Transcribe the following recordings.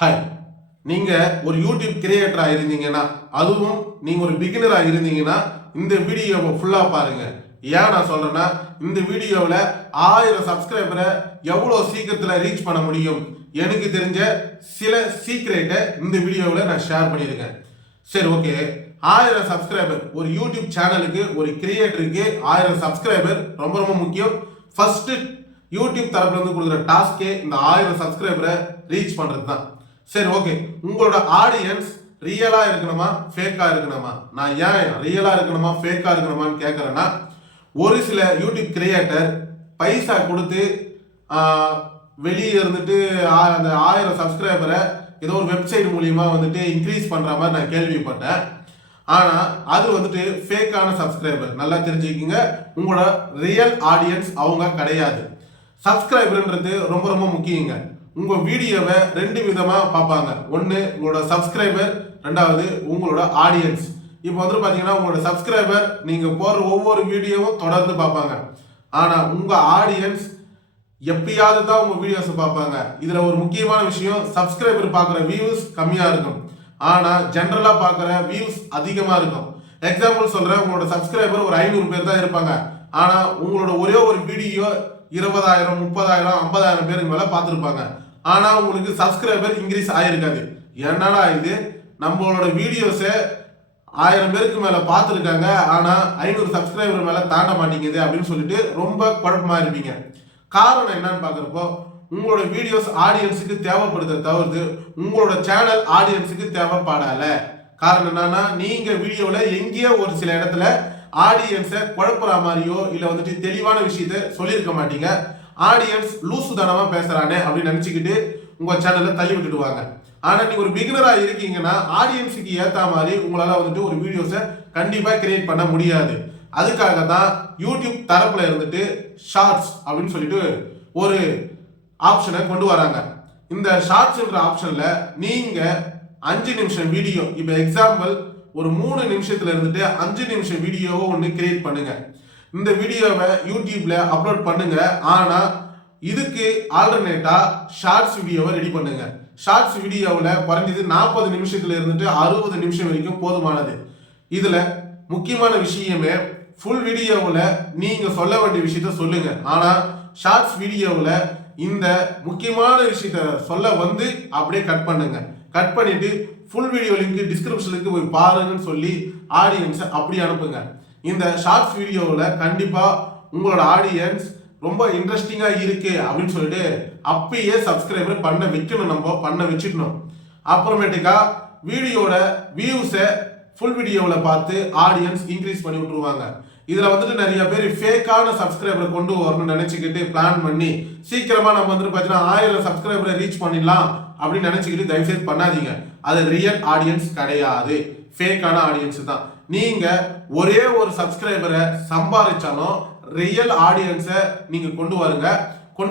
Hi, நீங்க ஒரு YouTube கிரியேட்டரா இருந்தீங்கன்னா, அதுவும் நீங்க ஒரு பிகினரா இருந்தீங்கன்னா இந்த வீடியோவை ஃபுல்லா பாருங்க. ஏன் நான் சொல்றேன்னா, இந்த வீடியோவில் 1000 சப்ஸ்கிரைபரை எவ்வளோ சீக்கிரத்தில் ரீச் பண்ண முடியும் எனக்கு தெரிஞ்ச சில சீக்ரெட்டை இந்த வீடியோவில் நான் ஷேர் பண்ணியிருக்கேன். சரி, ஓகே. 1000 சப்ஸ்கிரைபர் ஒரு யூடியூப் சேனலுக்கு, ஒரு கிரியேட்டருக்கு 1000 சப்ஸ்கிரைபர் ரொம்ப ரொம்ப முக்கியம். ஃபர்ஸ்ட் யூடியூப் தரப்புல இருந்து கொடுக்குற டாஸ்கே இந்த 1000 சப்ஸ்கிரைபரை ரீச் பண்றது தான். சரி, ஓகே. உங்களோட ஆடியன்ஸ் ரியலா இருக்கணுமா, ஃபேக்கா இருக்கணுமா? நான் ஏன் ரியலா இருக்கணுமா, ஃபேக்கா இருக்கணுமான்னு கேட்கறேன்னா, ஒரு சில யூடியூப் கிரியேட்டர் பைசா கொடுத்து வெளியே இருந்துட்டு அந்த 1000 சப்ஸ்கிரைபரை ஏதோ ஒரு வெப்சைட் மூலியமா வந்துட்டு இன்க்ரீஸ் பண்ற மாதிரி நான் கேள்விப்பட்டேன். ஆனா அது வந்துட்டு ஃபேக்கான சப்ஸ்கிரைபர். நல்லா தெரிஞ்சுக்கிங்க, உங்களோட ரியல் ஆடியன்ஸ் அவங்க கிடையாது. சப்ஸ்கிரைபர்ன்றது ரொம்ப ரொம்ப முக்கியங்க. உங்க வீடியோவை ரெண்டு விதமா பார்ப்பாங்க. ஒன்று உங்களோட சப்ஸ்கிரைபர், ரெண்டாவது உங்களோட ஆடியன்ஸ். இப்போ வந்து பார்த்தீங்கன்னா, உங்களோட சப்ஸ்கிரைபர் நீங்க போடுற ஒவ்வொரு வீடியோவும் தொடர்ந்து பார்ப்பாங்க. ஆனா உங்க ஆடியன்ஸ் எப்பயாவது தான் உங்க வீடியோஸை பார்ப்பாங்க. இதுல ஒரு முக்கியமான விஷயம், சப்ஸ்கிரைபர் பார்க்குற வியூஸ் கம்மியா இருக்கும், ஆனா ஜென்ரலா பார்க்குற வியூஸ் அதிகமா இருக்கும். எக்ஸாம்பிள் சொல்றேன், உங்களோட சப்ஸ்கிரைபர் ஒரு 500 பேர் தான் இருப்பாங்க. ஆனா உங்களோட ஒரே ஒரு வீடியோ 20,000, 30,000, 50,000 பேருக்கு மேல பார்த்துருப்பாங்க. ஆனா உங்களுக்கு சப்ஸ்கிரைபர் இன்க்ரீஸ் ஆயிருக்காது. என்னடா இது, நம்மளோட வீடியோஸை 1000 பேருக்கு மேல பார்த்துருக்காங்க, ஆனா 500 சப்ஸ்கிரைபர் மேல தாண்ட மாட்டேங்குது அப்படின்னு சொல்லிட்டு ரொம்ப குழப்பமா இருப்பீங்க. காரணம் என்னன்னு பாக்குறப்போ, உங்களோட வீடியோஸ் ஆடியன்ஸுக்கு தேவைப்படுறத தவிர்த்து உங்களோட சேனல் ஆடியன்ஸுக்கு தேவைப்படல. காரணம் என்னன்னா, நீங்க வீடியோல எங்கேயோ ஒரு சில இடத்துல ஆடியன்ஸை குழப்புற மாதிரியோ இல்ல வந்துட்டு தெளிவான விஷயத்த சொல்லியிருக்க மாட்டீங்க. ஆடியன்ஸ் லூசு தனமா பேசுறானே அப்படின்னு நினைச்சுக்கிட்டு உங்க சேனல்ல தள்ளி விட்டுடுவாங்க. ஆனா நீங்க ஒரு பிகினரா இருக்கீங்கன்னா, ஆடியன்ஸுக்கு ஏத்த மாதிரி உங்களால வந்துட்டு ஒரு வீடியோஸை கண்டிப்பா கிரியேட் பண்ண முடியாது. அதுக்காக தான் யூடியூப் தரப்புல இருந்துட்டு ஷார்ட்ஸ் அப்படின்னு சொல்லிட்டு ஒரு ஆப்ஷனை கொண்டு வராங்க. இந்த ஷார்ட்ஸ்ன்ற ஆப்ஷன்ல நீங்க 5 நிமிஷம் வீடியோ, இப்போ எக்ஸாம்பிள் ஒரு 3 நிமிஷத்துல இருந்துட்டு 5 நிமிஷம் வீடியோவை ஒன்று கிரியேட் பண்ணுங்க. இந்த வீடியோவை யூடியூப்ல அப்லோட் பண்ணுங்க. ஆனா இதுக்கு ஆல்டர்னேட்டா ஷார்ட்ஸ் வீடியோவை ரெடி பண்ணுங்க. ஷார்ட்ஸ் வீடியோவில் குறைஞ்சது 40 நிமிஷத்துல இருந்துட்டு 60 நிமிஷம் வரைக்கும் போதுமானது. இதுல முக்கியமான விஷயமே, ஃபுல் வீடியோவில் நீங்க சொல்ல வேண்டிய விஷயத்த சொல்லுங்க. ஆனா ஷார்ட்ஸ் வீடியோவில் இந்த முக்கியமான விஷயத்த சொல்ல வந்து அப்படியே கட் பண்ணுங்க. கட் பண்ணிட்டு ஃபுல் வீடியோ லிங்க் டிஸ்கிரிப்ஷனுக்கு போய் பாருங்கன்னு சொல்லி ஆடியன்ஸை அப்படி அனுப்புங்க. இந்த ஷார்ட்ஸ் வீடியோவில் கண்டிப்பா உங்களோட ஆடியன்ஸ் ரொம்ப இன்ட்ரெஸ்டிங்கா இருக்கு அப்படின்னு சொல்லிட்டு அப்பயே சப்ஸ்கிரைபர் பண்ண வைக்கணும், நம்ம பண்ண வச்சுக்கணும். அப்புறமேட்டுக்கா வீடியோட வியூஸை ஃபுல் வீடியோவில் பார்த்து ஆடியன்ஸ் இன்க்ரீஸ் பண்ணி விட்டுருவாங்க. இதுல வந்துட்டு நிறைய பேர் ஃபேக்கான சப்ஸ்கிரைபரை கொண்டு வரணும்னு நினைச்சுக்கிட்டு பிளான் பண்ணி சீக்கிரமா நம்ம வந்துட்டு பார்த்தீங்கன்னா 1000 சப்ஸ்கிரைபரை ரீச் பண்ணிடலாம் அப்படின்னு நினைச்சுக்கிட்டு தயவுசெய்து பண்ணாதீங்க. அது ரியல் ஆடியன்ஸ் கிடையாது, ஃபேக்கான ஆடியன்ஸ் தான். நீங்க ஒரே ஒரு சப்ஸ்கிரைபரை சம்பாதிச்சாலும் ரியல் ஆடியன்ஸை நீங்க கொண்டு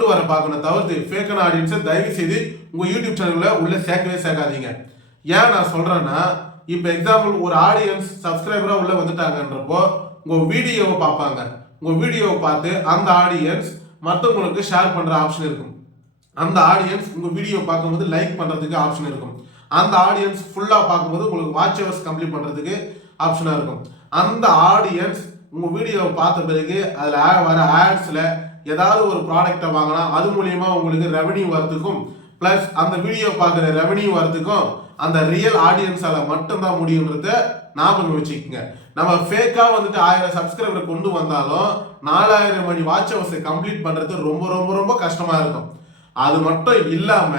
வர பார்க்கணும். தவிர்த்து ஃபேக்கான ஆடியன்ஸை தயவு செய்து உங்க யூடியூப் சேனல்ல உள்ள சேர்க்கவே சேர்க்காதீங்க. ஏன் நான் சொல்றேன்னா, இப்போ எக்ஸாம்பிள் ஒரு ஆடியன்ஸ் சப்ஸ்கிரைபரா உள்ள வந்துட்டாங்கன்றப்போ உங்க வீடியோவை பார்ப்பாங்க. உங்க வீடியோவை பார்த்து அந்த ஆடியன்ஸ் மற்றவங்களுக்கு ஷேர் பண்ற ஆப்ஷன் இருக்கும். அந்த ஆடியன்ஸ் உங்க வீடியோ பார்க்கும்போது லைக் பண்றதுக்கு ஆப்ஷன் இருக்கும். அந்த ஆடியன்ஸ் ஃபுல்லா பார்க்கும்போது உங்களுக்கு வாட்ச் ஹவர்ஸ் கம்ப்ளீட் பண்றதுக்கு ஆப்ஷனா இருக்கும். அந்த ஆடியன்ஸ் உங்க வீடியோவை பார்த்த பிறகு அதுல வர ஆட்ஸ்ல ஏதாவது ஒரு ப்ராடக்டை வாங்கினா அது மூலியமா உங்களுக்கு ரெவன்யூ வரதுக்கும், பிளஸ் அந்த வீடியோ பார்க்குற ரெவன்யூ வரதுக்கும் அந்த ரியல் ஆடியன்ஸால மட்டும்தான் முடியுன்றத ஞாபகம் வச்சுக்கோங்க. நம்ம ஃபேக்கா வந்துட்டு 1000 சப்ஸ்கிரைபர் கொண்டு வந்தாலும் 4000 மணி வாட்ச் ஹவர்ஸை கம்ப்ளீட் பண்றது ரொம்ப ரொம்ப ரொம்ப கஷ்டமா இருக்கும். அது மட்டும் இல்லாம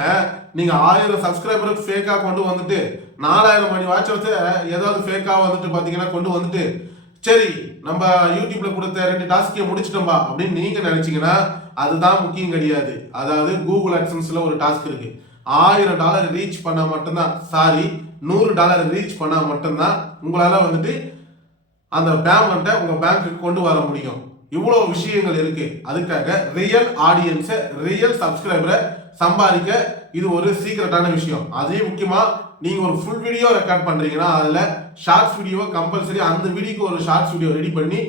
நீங்க 1000 சப்ஸ்கிரைபருக்கு ஃபேக்கா கொண்டு வந்துட்டு 4000 மணி வாட்ச் ஹவர்ஸை ஏதாவது ஃபேக்கா வந்துட்டு பாத்தீங்கன்னா கொண்டு வந்துட்டு சரி நம்ம யூடியூப்ல கொடுத்த 2 டாஸ்கை முடிச்சிட்டோம்பா அப்படின்னு நீங்க நினைச்சீங்கன்னா அதுதான் முக்கியம் கிடையாது. அதாவது கூகுள் அட்சன்ஸ்ல ஒரு டாஸ்க் இருக்கு. $1000 ரீச் பண்ணா மட்டும்தான், சாரி $100 ரீச் பண்ணா மட்டும்தான் உங்களால வந்துட்டு அந்த பேமெண்ட்டை உங்க பேங்க்குக்கு கொண்டு வர முடியும். இவ்வளவு விஷயங்கள் இருக்கு. அதுக்காக ரியல் ஆடியன்ஸை, ரியல் சப்ஸ்கிரைபரை சம்பாதிக்க இது ஒரு சீக்ரெட்டான விஷயம். அதே முக்கியமா நீங்க ஒரு ஃபுல் வீடியோ ரெக்கார்ட் பண்றீங்கன்னா அதுல ஷார்ட்ஸ் வீடியோ கம்பல்சரி, அந்த வீடியோக்கு ஒரு ஷார்ட்ஸ் வீடியோ ரெடி பண்ணி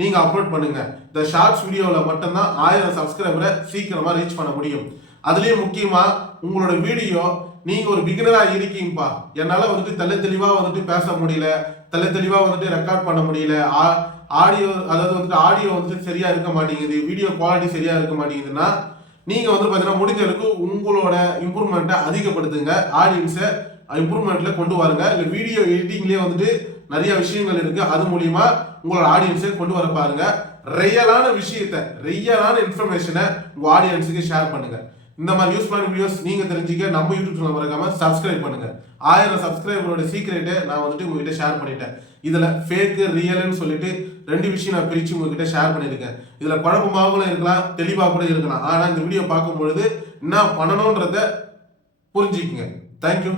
நீங்க அப்லோட் பண்ணுங்க. இந்த ஷார்ட்ஸ் வீடியோவில் மட்டும்தான் 1000 சப்ஸ்கிரைபரை சீக்கிரமா ரீச் பண்ண முடியும். அதுலயும் முக்கியமா உங்களோட வீடியோ நீங்க ஒரு பிகினரா இருக்கீங்கப்பா, என்னால வந்துட்டு தெள்ள தெளிவா வந்துட்டு பேச முடியல, தெள்ள தெளிவா வந்துட்டு ரெக்கார்ட் பண்ண முடியல, ஆடியோ அதாவது வந்துட்டு ஆடியோ வந்துட்டு சரியா இருக்க மாட்டேங்குது, வீடியோ குவாலிட்டி சரியா இருக்க மாட்டேங்குதுன்னா நீங்க வந்து பாத்தீங்கன்னா முடிஞ்ச அளவுக்கு உங்களோட இம்ப்ரூவ்மெண்ட்டை அதிகப்படுத்துங்க, ஆடியன்ஸை இம்ப்ரூவ்மெண்ட்ல கொண்டு வாருங்க. இல்ல வீடியோ எடிட்டிங்லயே வந்துட்டு நிறைய விஷயங்கள் இருக்கு, அது மூலியமா உங்களோட ஆடியன்ஸை கொண்டு வர பாருங்க. ரியலான விஷயத்தை, ரியலான இன்ஃபர்மேஷனை உங்க ஆடியன்ஸுக்கு ஷேர் பண்ணுங்க. இந்த மாதிரி யூஸ்ஃபுல்லான வீடியோஸ் நீங்க தெரிஞ்சுக்க நம்ம யூடியூப் சேனல் மறக்காம சப்ஸ்கிரைப் பண்ணுங்க. 1000 சப்ஸ்கிரைபரோட சீக்ரெட்டை நான் வந்துட்டு உங்ககிட்ட ஷேர் பண்ணிட்டேன். இதுல ஃபேக்கு ரியல்னு சொல்லிட்டு 2 விஷயம் நான் பிரிச்சு உங்ககிட்ட ஷேர் பண்ணியிருக்கேன். இதுல குழப்பமாகவும் இருக்கலாம், தெளிவா கூட இருக்கலாம். ஆனா இந்த வீடியோ பார்க்கும் பொழுது என்ன பண்ணணும்ன்றத புரிஞ்சுக்குங்க. தேங்க்யூ.